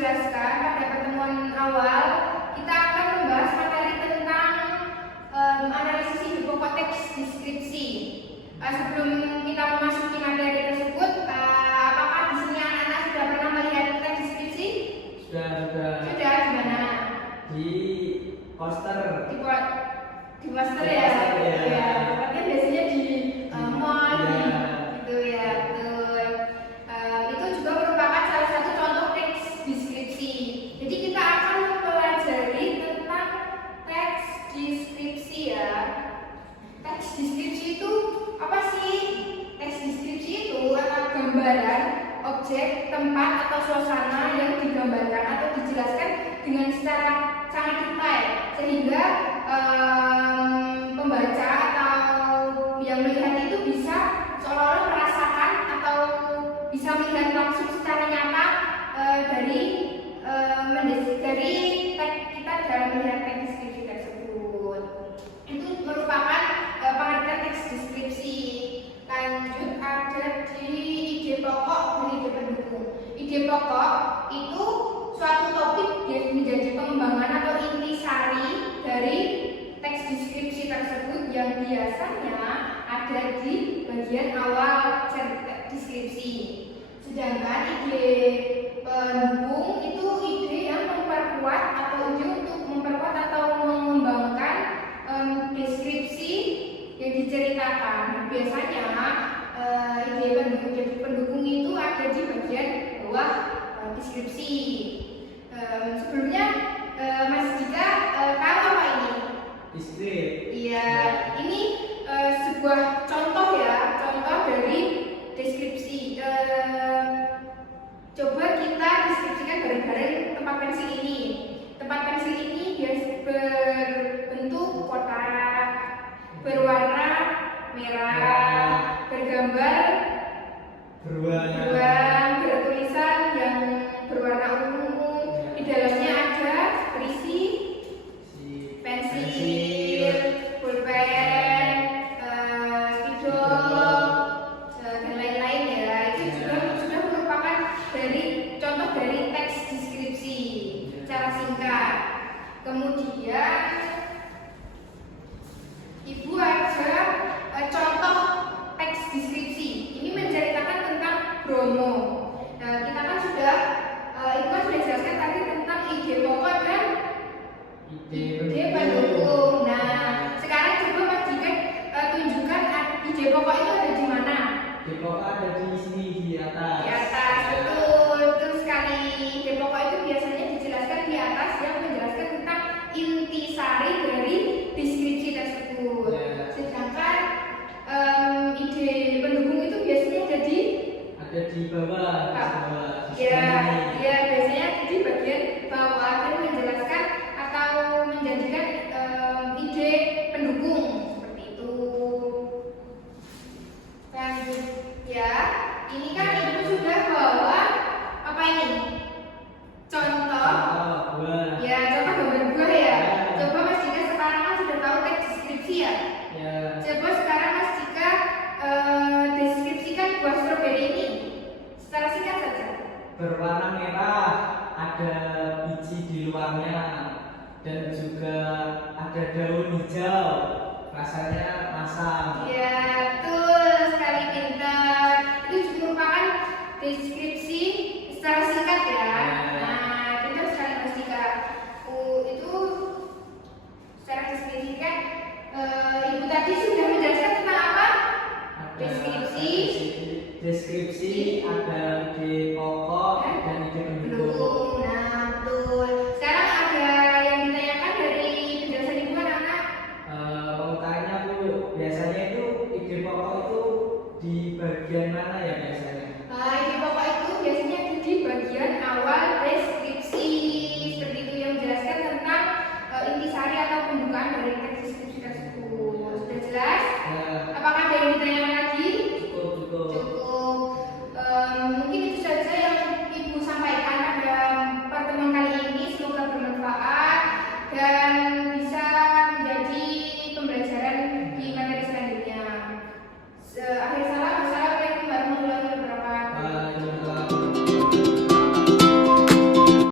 dijelaskan pada pertemuan awal, kita akan membahas materi tentang analisis ide pokok teks deskripsi. Sebelum kita memasuki materi tersebut, apakah di sini anak-anak sudah pernah melihat teks deskripsi? Sudah. Gimana? Di poster. Di poster ya. Ya. Kan biasanya di mall gitu ya. Betul. Itu juga merupakan salah satu contoh teks deskripsi. Jadi kita akan mempelajari tentang teks deskripsi ya. Teks deskripsi itu apa sih? Teks deskripsi itu adalah gambaran objek, tempat atau suasana yang digambarkan atau dijelaskan dengan secara sangat detail sehingga pembaca atau yang melihat itu bisa seolah-olah merasakan atau bisa melihat langsung secara nyata dari teks kita dalam melihat teks deskripsi tersebut. Itu merupakan pengertian teks deskripsi. Lanjut ada di ide pokok dan ide pendukung. Ide pokok itu suatu topik yang menjadi pengembangan atau intisari dari teks deskripsi tersebut yang biasanya ada di bagian awal deskripsi. Sedangkan ide pendukung itu ide yang memperkuat atau ide untuk memperkuat atau mengembangkan deskripsi yang diceritakan. Biasanya ide pendukung itu ada di bagian bawah deskripsi. Sebelumnya Mas Dika tahu apa ini? Deskrip. Iya, ini sebuah contoh ya, contoh dari deskripsi. Coba kita deskripsikan bareng-bareng tempat pensil ini. Tempat pensil ini biasa berbentuk kotak, berwarna merah, bergambar beruang, bertulisan yang berwarna ungu. Di dalamnya ada berisi pensil, pulpen, spidol, dan lain-lain ya. Itu juga sudah merupakan contoh dari teks deskripsi secara singkat. Kemudian Ibu ada contoh teks deskripsi. Ini menceritakan tentang Bromo. Kita kan sudah Ibu kan sudah jelaskan tadi tentang ide pokok dan ide pendukung. Nah, sekarang coba Mas Dika tunjukkan ide pokok itu ada di mana? Ide pokok ada di sini di atas. Di atas, betul sekali. Ide pokok itu biasanya dijelaskan di atas yang menjelaskan tentang intisari dari deskripsi tersebut. Sedangkan ide pendukung itu biasanya ada di bawah. Ya, biasanya di bagian bawah dan menjelaskan atau menjadikan ide pendukung seperti itu. Lanjut ya, ini kan Ibu sudah bawa apa ini? Contoh. Ya, contoh gambar buah ya. Coba Mas Dika sekarang kan sudah tahu teks deskripsi ya. Coba sekarang Mas Dika deskripsikan buah stroberi ini secara singkat saja. Berwarna merah, ada biji di luarnya, dan juga ada daun hijau. Rasanya masam. Ya, betul sekali, pintar. Itu juga merupakan deskripsi secara singkat ya. Nah, pintar sekali Mas Dika. Itu secara deskripsikan. Ibu tadi sudah menjelaskan tentang apa? Deskripsi ada ide pokok dan ide pendukung. Nah, betul. Sekarang